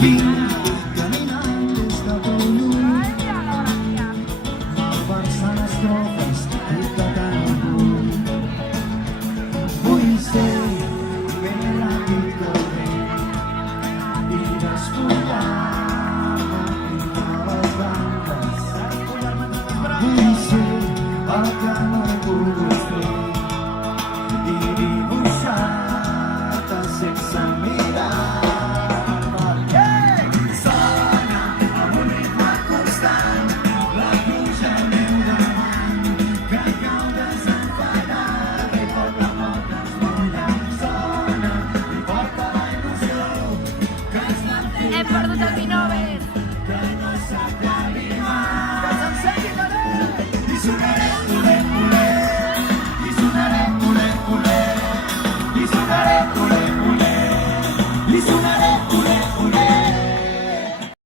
caminantes de Toulouse, versant estrofes i tocant el blues. Vull ser ben ràpid del vent i despullar-me entre les branques. Vull ser el que no he pogut fer i dibuixar-te sense mirar-me. Sona amb un ritme constant la pluja al meu davant, que cau desenfadada i a poc es mulla. Sona i porta la il·lusió que es manté. Hem perdut el 19.